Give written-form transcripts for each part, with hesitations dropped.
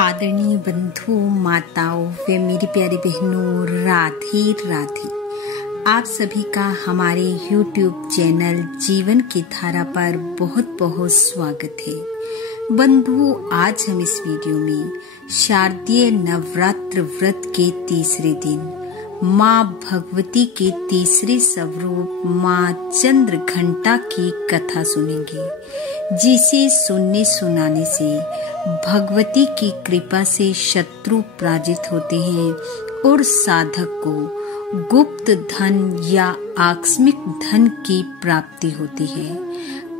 आदरणीय बंधु माताओं व मेरी प्यारी बहनों, राधे राधे। आप सभी का हमारे YouTube चैनल जीवन की धारा पर बहुत बहुत स्वागत है। बंधुओं, आज हम इस वीडियो में शारदीय नवरात्र व्रत के तीसरे दिन माँ भगवती के तीसरे स्वरूप माँ चंद्रघंटा की कथा सुनेंगे, जिसे सुनने सुनाने से भगवती की कृपा से शत्रु पराजित होते हैं और साधक को गुप्त धन या आकस्मिक धन की प्राप्ति होती है।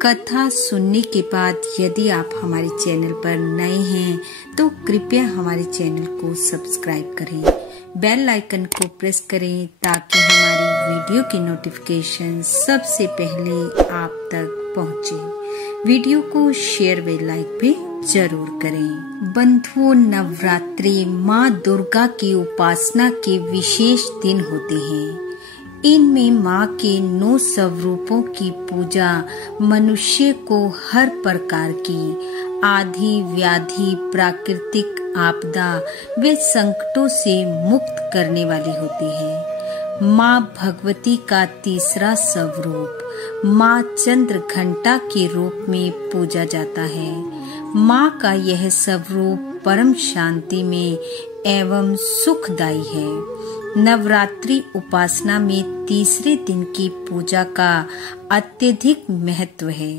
कथा सुनने के बाद यदि आप हमारे चैनल पर नए हैं तो कृपया हमारे चैनल को सब्सक्राइब करें, बेल आइकन को प्रेस करें ताकि हमारी वीडियो की नोटिफिकेशन सबसे पहले आप तक पहुंचे। वीडियो को शेयर व लाइक भी जरूर करें। बंधुओं, नवरात्रि माँ दुर्गा की उपासना के विशेष दिन होते हैं। इनमें माँ के 9 स्वरूपों की पूजा मनुष्य को हर प्रकार की आधि व्याधि, प्राकृतिक आपदा व संकटों से मुक्त करने वाली होती है। माँ भगवती का तीसरा स्वरूप माँ चंद्रघंटा के रूप में पूजा जाता है। माँ का यह स्वरूप परम शांति में एवं सुखदायी है। नवरात्रि उपासना में तीसरे दिन की पूजा का अत्यधिक महत्व है।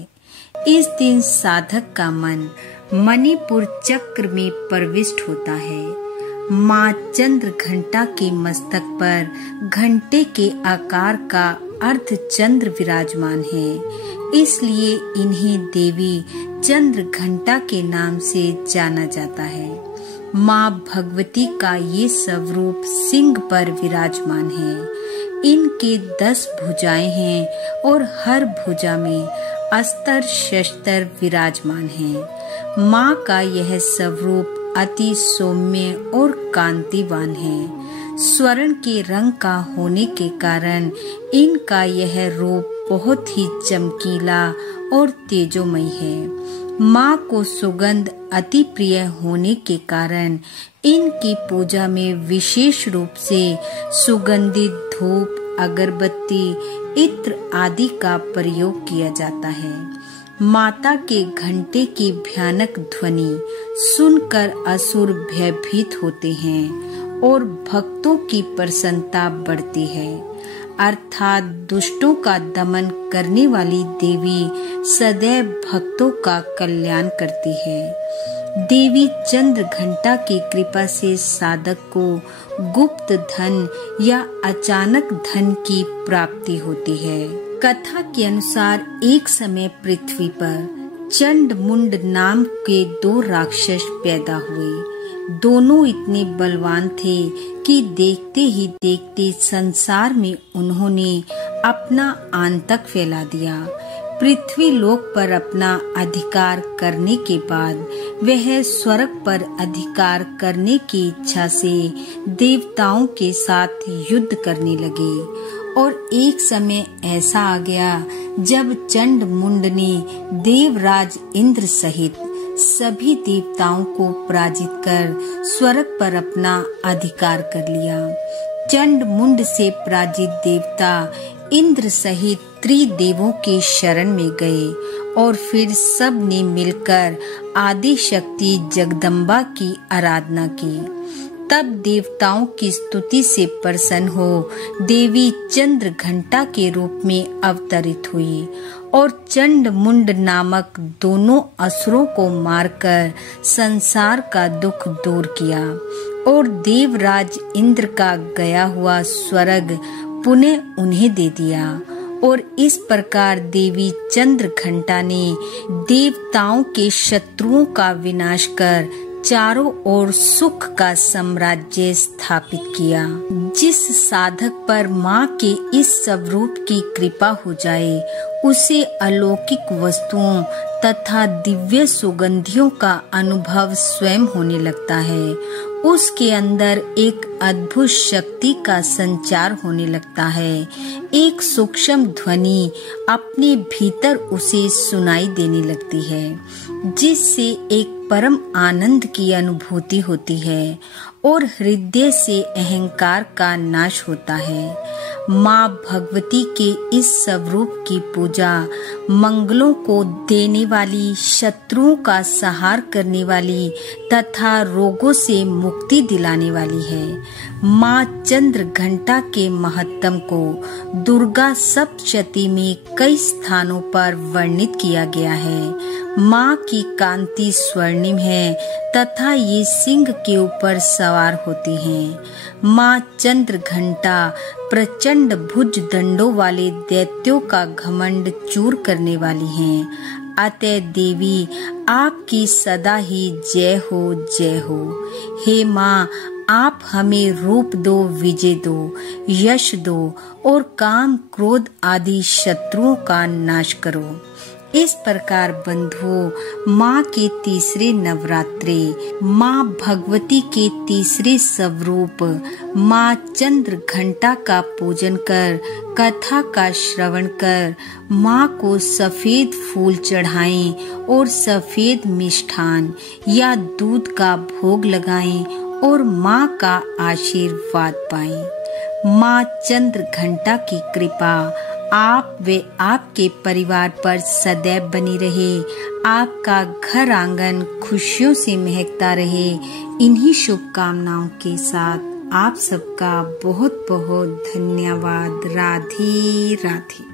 इस दिन साधक का मन मणिपुर चक्र में प्रविष्ट होता है। माँ चंद्रघंटा के मस्तक पर घंटे के आकार का अर्धचंद्र विराजमान है, इसलिए इन्हें देवी चंद्रघंटा के नाम से जाना जाता है। माँ भगवती का ये स्वरूप सिंह पर विराजमान है। इनके 10 भुजाएं हैं और हर भुजा में अस्त्र शस्त्र विराजमान हैं। माँ का यह स्वरूप अति सौम्य और कांतिवान है। स्वर्ण के रंग का होने के कारण इनका यह रूप बहुत ही चमकीला और तेजोमय है। माँ को सुगंध अति प्रिय होने के कारण इनकी पूजा में विशेष रूप से सुगंधित धूप, अगरबत्ती, इत्र आदि का प्रयोग किया जाता है। माता के घंटे की भयानक ध्वनि सुनकर असुर भयभीत होते हैं और भक्तों की प्रसन्नता बढ़ती है। अर्थात दुष्टों का दमन करने वाली देवी सदैव भक्तों का कल्याण करती है। देवी चंद्रघंटा की कृपा से साधक को गुप्त धन या अचानक धन की प्राप्ति होती है। कथा के अनुसार एक समय पृथ्वी पर चंड मुंड नाम के 2 राक्षस पैदा हुए। दोनों इतने बलवान थे कि देखते ही देखते संसार में उन्होंने अपना आतंक फैला दिया। पृथ्वी लोक पर अपना अधिकार करने के बाद वह स्वर्ग पर अधिकार करने की इच्छा से देवताओं के साथ युद्ध करने लगे। और एक समय ऐसा आ गया जब चंड मुंड ने देवराज इंद्र सहित सभी देवताओं को पराजित कर स्वर्ग पर अपना अधिकार कर लिया। चंड मुंड से पराजित देवता इंद्र सहित त्रिदेवों के शरण में गए और फिर सब ने मिलकर आदि शक्ति जगदम्बा की आराधना की। तब देवताओं की स्तुति से प्रसन्न हो देवी चंद्रघंटा के रूप में अवतरित हुई और चंड मुंड नामक दोनों असुरों को मारकर संसार का दुख दूर किया और देवराज इंद्र का गया हुआ स्वर्ग पुनः उन्हें दे दिया। और इस प्रकार देवी चंद्रघंटा ने देवताओं के शत्रुओं का विनाश कर चारों ओर सुख का साम्राज्य स्थापित किया। जिस साधक पर माँ के इस स्वरूप की कृपा हो जाए उसे अलौकिक वस्तुओं तथा दिव्य सुगंधियों का अनुभव स्वयं होने लगता है। उसके अंदर एक अद्भुत शक्ति का संचार होने लगता है। एक सूक्ष्म ध्वनि अपने भीतर उसे सुनाई देने लगती है, जिससे एक परम आनंद की अनुभूति होती है और हृदय से अहंकार का नाश होता है। माँ भगवती के इस स्वरूप की पूजा मंगलों को देने वाली, शत्रुओं का संहार करने वाली तथा रोगों से मुक्ति दिलाने वाली है। माँ चंद्र घंटा के महत्तम को दुर्गा सप्तशती में कई स्थानों पर वर्णित किया गया है। माँ की कांति स्वर्णिम है तथा ये सिंह के ऊपर सवार होती हैं। माँ चंद्र घंटा प्रचंड भुज दंडों वाले दैत्यों का घमंड चूर करने वाली हैं। अतः देवी आपकी सदा ही जय हो, जय हो। हे माँ, आप हमें रूप दो, विजय दो, यश दो और काम क्रोध आदि शत्रुओं का नाश करो। इस प्रकार बंधुओं, माँ के तीसरे नवरात्रे, माँ भगवती के तीसरे स्वरूप माँ चंद्र घंटा का पूजन कर, कथा का श्रवण कर, माँ को सफेद फूल चढ़ाएं और सफेद मिष्ठान या दूध का भोग लगाएं और माँ का आशीर्वाद पाएं। माँ चंद्र घंटा की कृपा आप व आपके परिवार पर सदैव बनी रहे। आपका घर आंगन खुशियों से महकता रहे। इन्हीं शुभकामनाओं के साथ आप सबका बहुत बहुत धन्यवाद। राधे राधे।